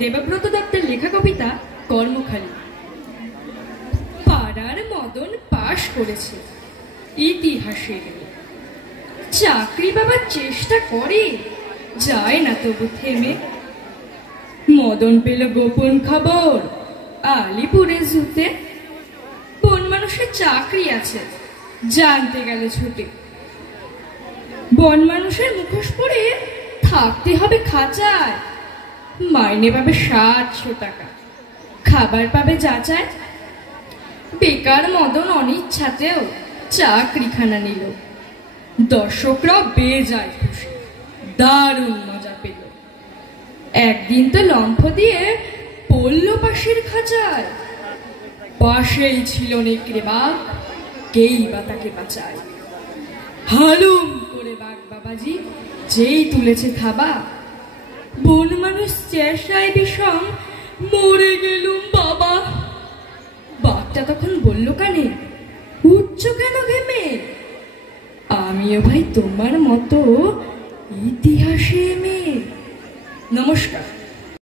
দেবব্রত দত্তের লেখা কবিতা কর্মখালী। পাড়ার মদন পাশ করেছে ইতিহাসে, চাকরি পাবার চেষ্টা করে, যায় না তবু থেমে। মদন পেল গোপন খবর আলিপুরে জুতে, কোন মানুষের চাকরি আছে জানতে গেল ছুটে। বন মানুষের মুখোশ পরে থাকতে হবে খাঁচায়, মাইনে পাবে 700 টাকা, খাবার পাবে যাচায়। বেকার মদন অনিচ্ছাতেও চাকরিখানা নিল, দর্শকরা বেজায় খুশি, দারুণ মজা পেল। একদিন তো লম্ফ দিয়ে পড়ল পাশের খাঁচায়, পাশেই ছিল নেকড়ে বাঘ, কেই বা তাকে বাঁচায়। হালুম করে বাঘ বাবাজি যেই তুলেছে থাবা, বন মানুষ চেষ্টায় বিষম, মরে গেলুম বাবা। বাঘটা তখন বলল কানে, উঠছ কেন ঘেমে, আমিও ভাই তোমার মতো ইতিহাসে মেয়ে। নমস্কার।